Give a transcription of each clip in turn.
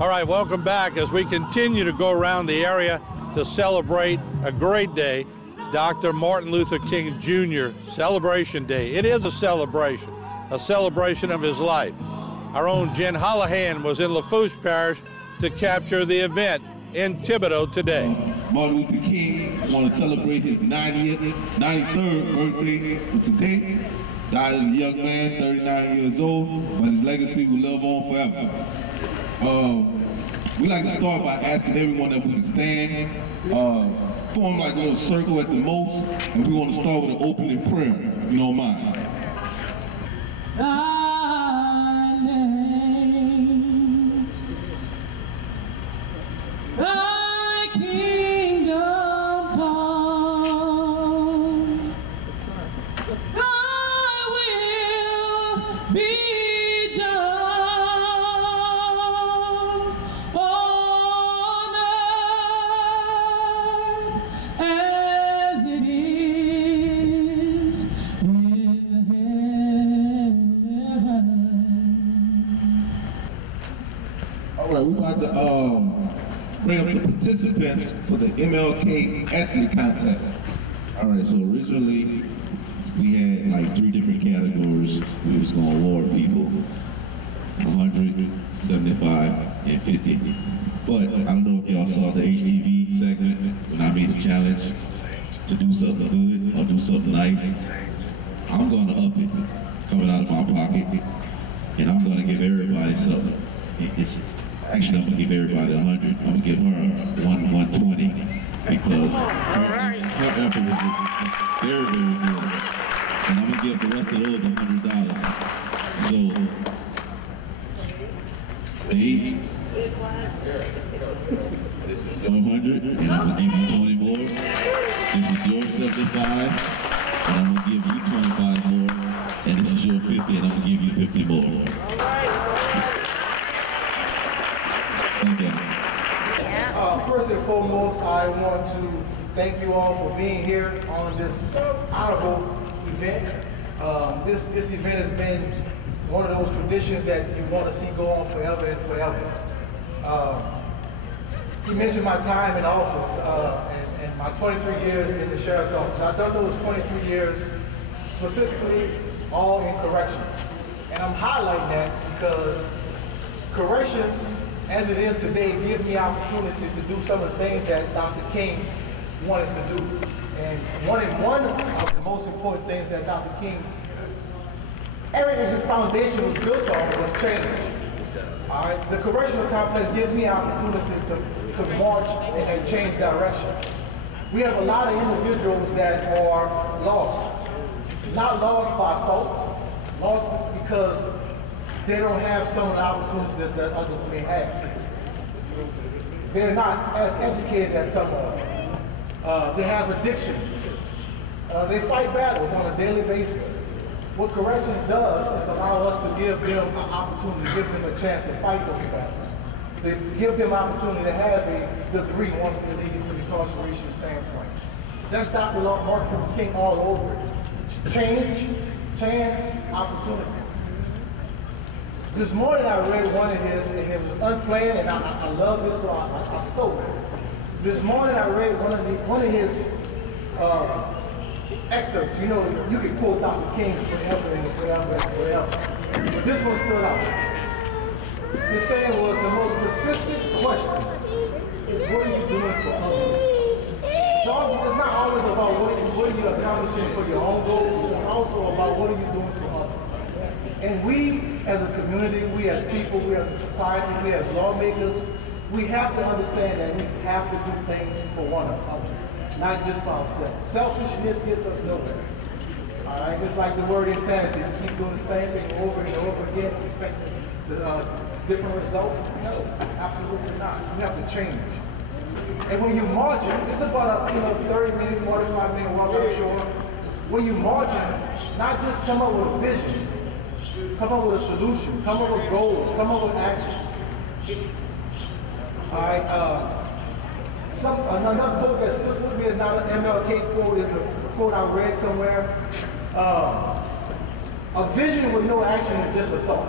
All right, welcome back as we continue to go around the area to celebrate a great day, Dr. Martin Luther King Jr. Celebration Day. It is a celebration of his life. Our own Jen Hollahan was in Lafourche Parish to capture the event in Thibodaux today. Martin Luther King want to celebrate his 93rd birthday today. Died as a young man, 39 years old, but his legacy will live on forever. We like to start by asking everyone that we can stand, form like a little circle at the most, and we want to start with an opening prayer, if you don't mind. Thy name, thy kingdom come, thy will be done on earth as it is in heaven. All right, we're about to bring up the participants for the MLK essay contest. All right, so originally we had like 3 different categories we was going to award people, 100, 75, and 50. But I don't know if y'all saw the HDV segment when I made the challenge to do something good or do something nice. I'm going to up it, coming out of my pocket, and I'm going to give everybody something. Actually, I'm going to give everybody 100. I'm going to give her 120 because her effort was very, very good. And I'm going to give the rest of those $100. So, Sage, this is your 100, and I'm going to give you 20 more. This is your 75, and I'm going to give you 25 more. And this is your 50, and I'm going to give you 50 more. Thank you. First and foremost, I want to thank you all for being here on this honorable event. This event has been one of those traditions that you want to see go on forever and forever. You mentioned my time in office and my 23 years in the sheriff's office. I've done those 23 years specifically all in corrections. And I'm highlighting that because corrections, as it is today, give me opportunity to do some of the things that Dr. King wanted to do. And one of the most important things that Dr. King, everything his foundation was built on was change. All right, the correctional complex gives me opportunity to march and change direction. We have a lot of individuals that are lost. Not lost by fault, lost because they don't have some of the opportunities that others may have. They're not as educated as some are. They have addictions. They fight battles on a daily basis. What corrections does is allow us to give them an opportunity, give them a chance to fight those battles. They give them an opportunity to have a degree once they leave from the incarceration standpoint. That's Dr. Martin Luther King all over it. Change, chance, opportunity. This morning I read one of his, and it was unplanned, and I love this, so I stole it. This morning I read one of his excerpts. You know, you can quote Dr. King forever and forever and forever. But this one stood out. His saying was, the most persistent question is, what are you doing for others? It's not always about what are you accomplishing for your own goals. It's also about what are you doing for others. And we, as a community, we as people, we as a society, we as lawmakers, we have to understand that we have to do things for one another, not just for ourselves. Selfishness gets us nowhere. All right, just like the word insanity. You keep doing the same thing over and over again, expecting different results. No, absolutely not. You have to change. And when you're marching, it's about a 30-minute, 45-minute walk, I'm sure. When you're marching, not just come up with a vision, come up with a solution, come up with goals, come up with actions. All right. Another quote that stood with me is not an MLK quote, it's a quote I read somewhere. A vision with no action is just a thought.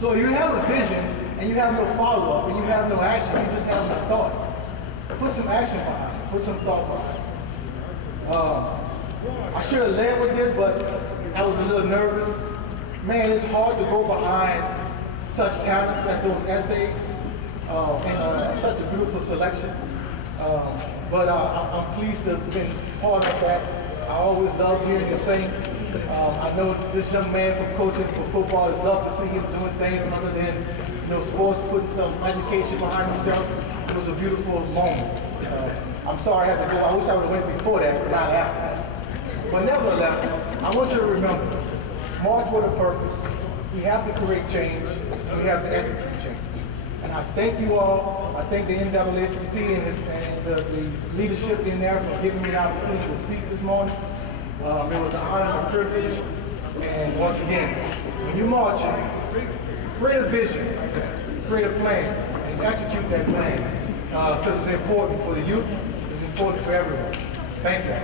So you have a vision and you have no follow-up and you have no action, you just have no thought. Put some action behind it, put some thought behind it. I should have led with this, but I was a little nervous. Man, it's hard to go behind such talents as those essays and such a beautiful selection. But I'm pleased to have been part of that. I always love hearing you sing. I know this young man from coaching for football is love to see him doing things other than sports, putting some education behind himself. It was a beautiful moment. I'm sorry I had to go. I wish I would have went before that, but not after that. But nevertheless, I want you to remember, march with a purpose. We have to create change, and we have to execute change. And I thank you all. I thank the NAACP and the leadership in there for giving me the opportunity to speak this morning. It was an honor and a privilege. And once again, when you're marching, create a vision, create a plan, and execute that plan. Because it's important for the youth, it's important for everyone. Thank you.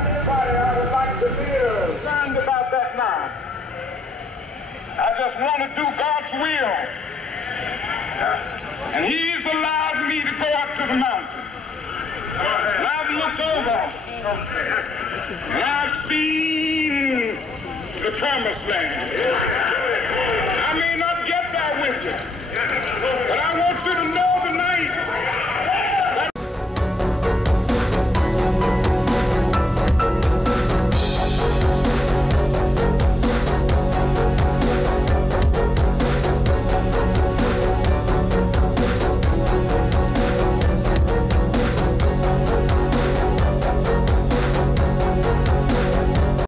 Anybody I would like to be concerned about that now. I just want to do God's will. And He's allowed me to go up to the mountain. And I've looked over. And I've seen the promised land.